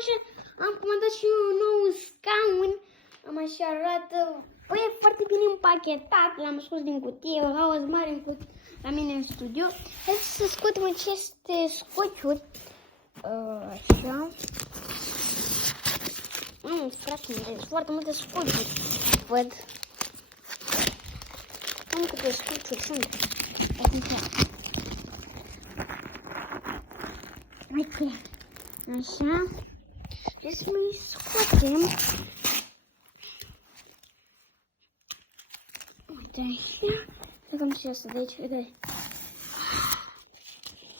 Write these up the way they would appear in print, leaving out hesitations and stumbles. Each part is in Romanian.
așa, am comandat și un nou scaun. Am așa arată. Păi e foarte bine împachetat. L-am scos din cutie, o haos mare la mine în studio. Hai să scoatem aceste scociuri. Așa. Frate, sunt foarte multe scociuri. Văd. Am câte scociuri sunt. Ok. Așa. Trebuie să mai scoatem. Uite așa. Dăm și asta de aici, uite.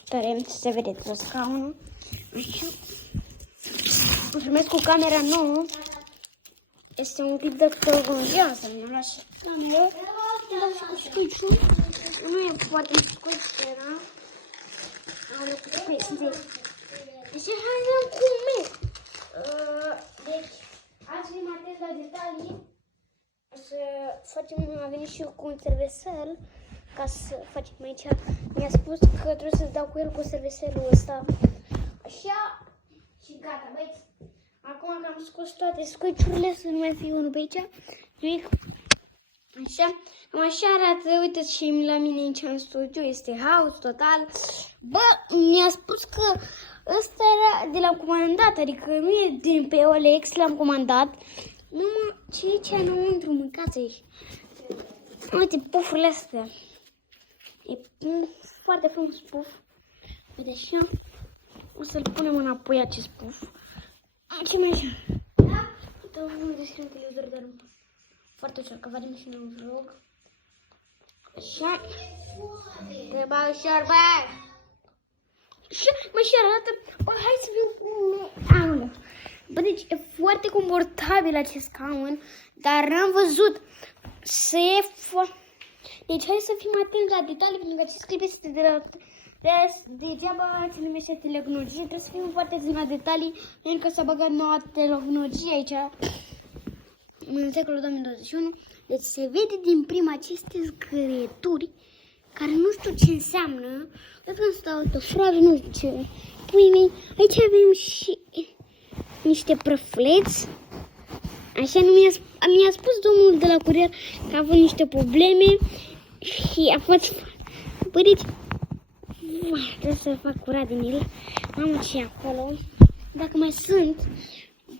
Tare, să vedeți scaunul. Așa. Mulțumesc cu camera nouă. Este un clip de fotografie, să mi-am luat și camera. Nu e foarte scurt, era. Deci, hai să cum deci, azi vin atent la detalii. Să facem, a venit și eu cu un servesel. Ca să facem aici. Mi-a spus că trebuie să dau cu el cu serveselul ăsta. Așa. Și gata, băieți. Acum că am scos toate scociurile, să nu mai fie unul pe aici. Așa. Cam așa arată, uitați și la mine aici în studio, este haos total. Bă, mi-a spus că ăsta era de la comandat, adică nu e din pe OLX, l-am comandat. Numai ce e aici înăuntru, mâncați aici. Uite, pufurile astea. E foarte frumos puf. Uite așa. O să-l punem înapoi acest puf. Ce mai așa? Uite, nu deschide televizor, dar foarte ușor, că vedem și în vlog. Așa. Te bag ușor, bă! Așa, mă, și arată. Bă, hai să viu cu... Bă, deci e foarte confortabil acest scaun, dar n-am văzut să e Deci hai să fim atenți la detalii, pentru că acest clip este de la... Degeaba se numește tehnologie, trebuie să fim foarte atenți la detalii, pentru că s-a băgat noua tehnologie aici, în secolul 2021. Deci se vede din prima aceste zgârieturi, care nu știu ce înseamnă, cred că sunt autofraze, nu știu ce. Pui mei, aici avem și niște prăfuleți. Așa, mi-a spus domnul de la curier că a avut niște probleme și a fost... Bă, deci... Trebuie să fac curat din el. Mamă, ce e acolo. Dacă mai sunt...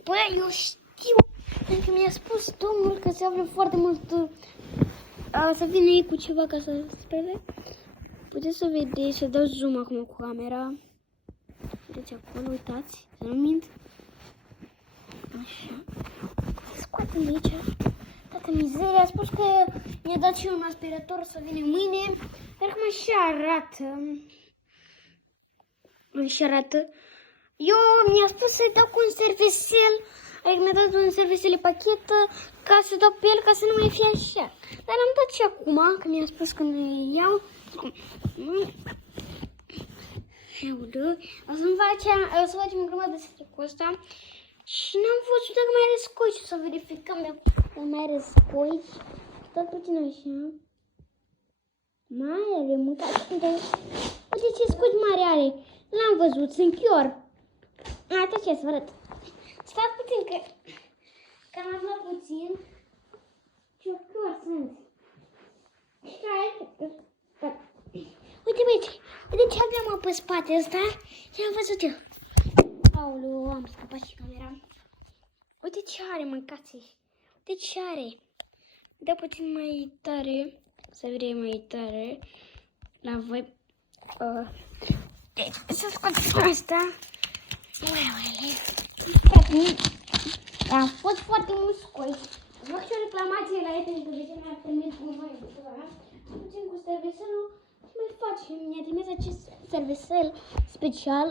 Bă, eu știu. Pentru că mi-a spus domnul că se află foarte mult... să vină ei cu ceva ca să spele. Puteți să vedeți, să dau zoom acum cu camera. Vedeți acolo, uitați, să nu mint. Așa. Scoatem de aici toată mizeria. A spus că mi-a dat și un aspirator să vină mâine. Dar cum așa arată. Așa arată. Eu mi-a spus să-i dau cu un servesel. Adică mi-a dat un servesel pachetă ca să dau pe el, ca să nu mai fie așa. Dar am dat și acum, că mi-a spus când îi iau. O să facem o grămadă de stricul ăsta. Și n-am văzut dacă mai are scoici. O să verificăm dacă mai are scoici. Stai puțin așa. Mai are mâncat. Uite ce scoici mare are. L-am văzut, sunt chior. Uite ce să vă arăt. Stați puțin că am aflat puțin. Ce chior sunt. Uite băieți, uite ce avem pe spate ăsta. Ce am văzut eu. Aoleu, am scăpat și camera. Uite ce are, mâncați. Uite ce are. Dă puțin mai tare. Să vedem mai tare. La voi. Deci, să scoatem asta. Am fost foarte mult scoici. Vreau și o reclamație la ei pentru că de ce mi-a trimis cu noi. Puțin cu serveselul. Ce mai facem? Mi-a trimis acest servesel special.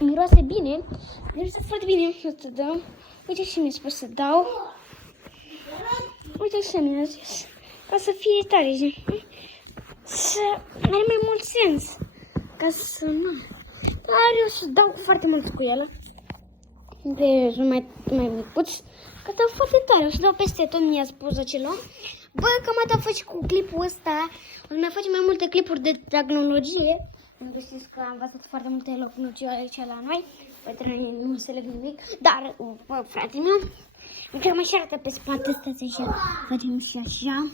Miroase bine. Miroase foarte bine. O să dăm. Uite ce mi-a spus să dau. Uite ce mi-a zis. Ca să fie tare. Să are mai mult sens. Ca să nu. Dar eu să dau foarte mult cu el. Deci mai micuț. Că dau foarte tare. O să dau peste tot, mi-a spus acel om. Bă, cam atât a fost și cu clipul ăsta. O să mai facem mai multe clipuri de tehnologie. Pentru că știți că am văzut foarte multe tehnologii aici la noi. Bătrânii nu înțeleg nimic, dar, bă, fratele meu, uite, mă și arată pe spate, stați așa, facem și așa.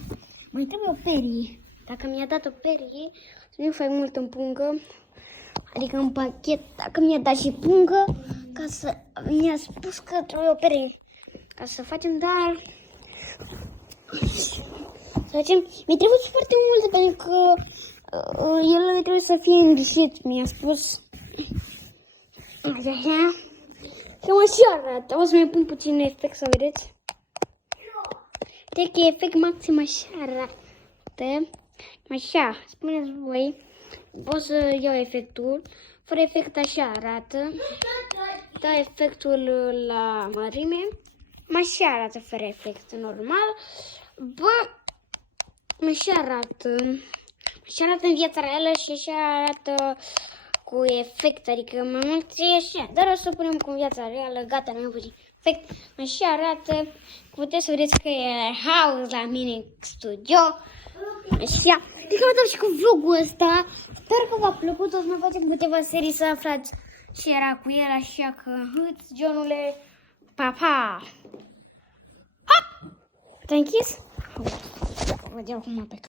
Mai trebuie o perie. Dacă mi-a dat o perie, să nu fac mult în pungă, adică în pachet, dacă mi-a dat și pungă, ca să mi-a spus că trebuie o perie. Ca să facem, dar... Să facem, mi-a trebuit foarte mult, pentru că el trebuie să fie îngrijit, mi-a spus. Așa. Și mă și arată. O să mai pun puțin efect să vedeți. Deci că efect maxim așa arată. Așa, spuneți voi. Pot să iau efectul. Fără efect așa arată. Da efectul la mărime. Așa arată fără efect normal. Bă, așa arată. Așa arată în viața reală și așa arată cu efect, adică mai mult e așa. Dar o să punem cu viața reală, gata, mi-am pus efect. Așa arată. Puteți să vedeți că e house la mine în studio. Așa. Deci am dat și cu vlogul ăsta. Sper că v-a plăcut. O să mai facem câteva serii să aflați ce era cu el. Așa că, hâți, Johnule, pa, pa! Te-ai închis? Vedem cum mă pe